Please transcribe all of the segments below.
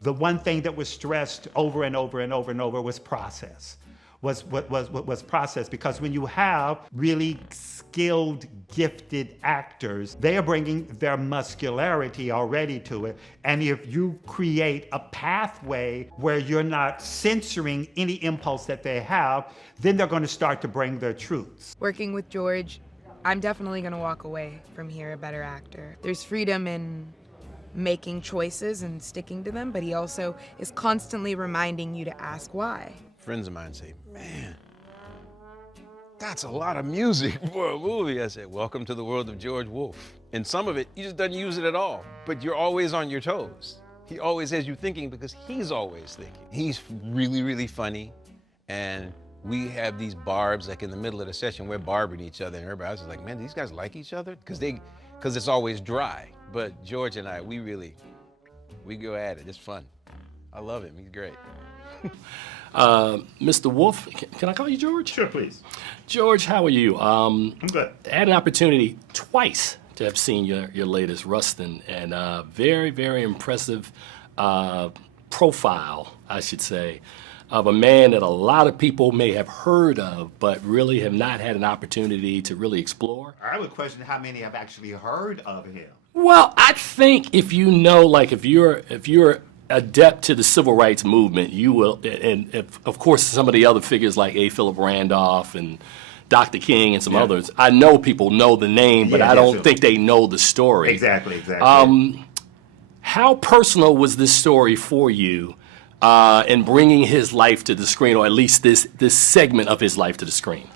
The one thing that was stressed over and over and over and over was process. Was process, because when you have really skilled, gifted actors, they are bringing their muscularity already to it. And if you create a pathway where you're not censoring any impulse that they have, then they're going to start to bring their truths. Working with George, I'm definitely going to walk away from here a better actor. There's freedom in making choices and sticking to them, but he also is constantly reminding you to ask why. Friends of mine say, man, that's a lot of music for a movie. I said, welcome to the world of George Wolfe. And some of it, he just doesn't use it at all, but you're always on your toes. He always has you thinking because he's always thinking. He's really, really funny. And we have these barbs, like in the middle of the session, we're barbing each other, and everybody else is like, man, these guys like each other? Because it's always dry. But George and I, we go at it. It's fun. I love him. He's great. Mr. Wolfe, can I call you George? Sure, please. George, how are you? I'm good. I had an opportunity twice to have seen your latest Rustin, and very, very impressive profile, I should say, of a man that a lot of people may have heard of, but really have not had an opportunity to really explore. I would question how many have actually heard of him. Well, I think if you know, like if you're adept to the civil rights movement, you will, and if, of course some of the other figures like A. Philip Randolph and Dr. King and some others, I know people know the name, but I don't think they know the story. Exactly. How personal was this story for you in bringing his life to the screen, or at least this segment of his life to the screen?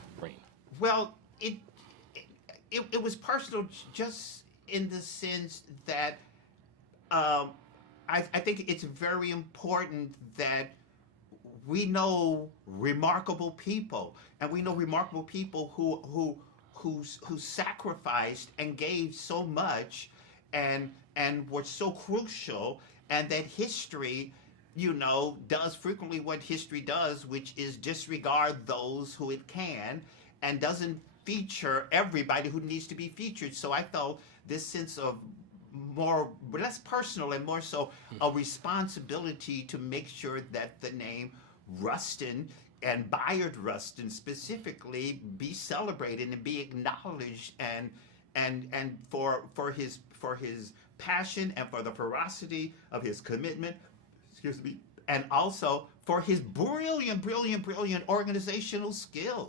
Well, it was personal just in the sense that I think it's very important that we know remarkable people, and we know remarkable people who sacrificed and gave so much, and were so crucial, and that history, does frequently what history does, which is disregard those who it can, and doesn't feature everybody who needs to be featured. So I felt this sense of less personal and more so a responsibility to make sure that the name Rustin and Bayard Rustin specifically be celebrated and be acknowledged, and for his passion and for the ferocity of his commitment, and also for his brilliant organizational skills,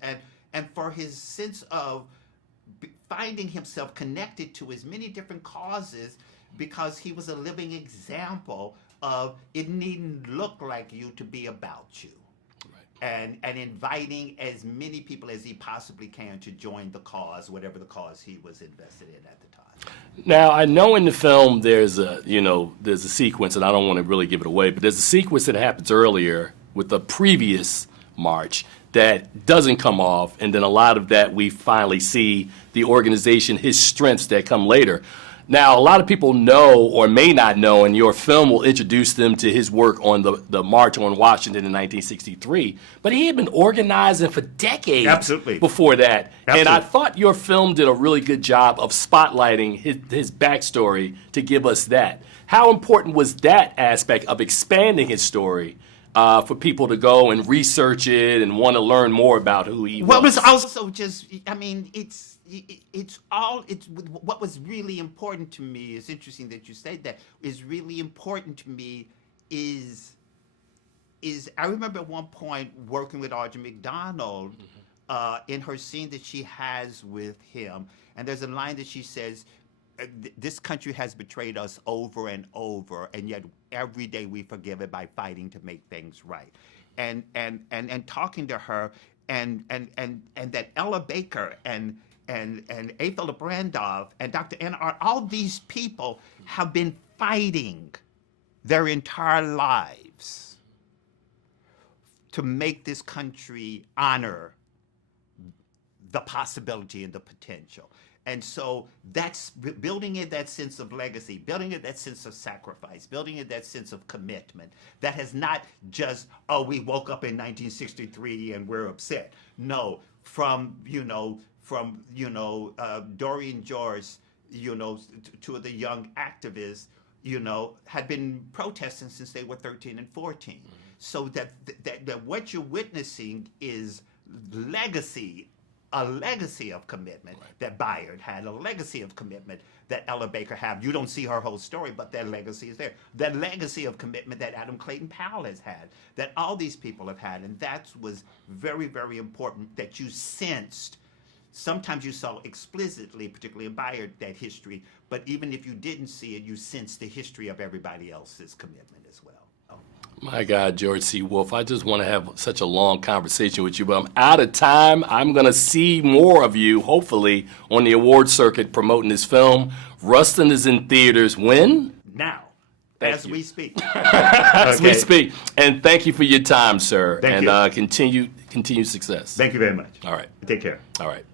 and for his sense of finding himself connected to as many different causes, because he was a living example of it needn't look like you to be about you. Right. And inviting as many people as he possibly can to join the cause, whatever the cause he was invested in at the time. Now, I know in the film there's a sequence, and I don't want to really give it away, but there's a sequence that happens earlier with the previous march that doesn't come off, and then a lot of that we finally see the organization, his strengths that come later. Now, a lot of people know or may not know, and your film will introduce them to his work on the March on Washington in 1963, but he had been organizing for decades before that. Absolutely. And I thought your film did a really good job of spotlighting his backstory to give us that. How important was that aspect of expanding his story for people to go and research it and want to learn more about who he was? Well, it was also just, what was really important to me, it's interesting that you said that, is really important to me is I remember at one point working with Audrey McDonald in her scene that she has with him, and there's a line that she says, this country has betrayed us over and over, and yet every day we forgive it by fighting to make things right. And talking to her, and that Ella Baker and A. Philip Randolph and Dr. N.R., all these people have been fighting their entire lives to make this country honor the possibility and the potential. And so that's building in that sense of legacy, building in that sense of sacrifice, building in that sense of commitment. That has not just, we woke up in 1963 and we're upset. No, from Dorian George, to the young activists, had been protesting since they were 13 and 14. So that what you're witnessing is legacy, a legacy of commitment that Bayard had, a legacy of commitment that Ella Baker had. You don't see her whole story, but that legacy is there. That legacy of commitment that Adam Clayton Powell has had, that all these people have had, and that was very, very important that you sensed. Sometimes you saw explicitly, particularly in Bayard, that history, but even if you didn't see it, you sensed the history of everybody else's commitment as well. My God, George C. Wolfe, I just want to have such a long conversation with you, but I'm out of time. I'm going to see more of you, hopefully, on the award circuit promoting this film. Rustin is in theaters when? Now. Thank As you. we speak. As we speak. And thank you for your time, sir. Thank and you. continued success. Thank you very much. All right. Take care. All right.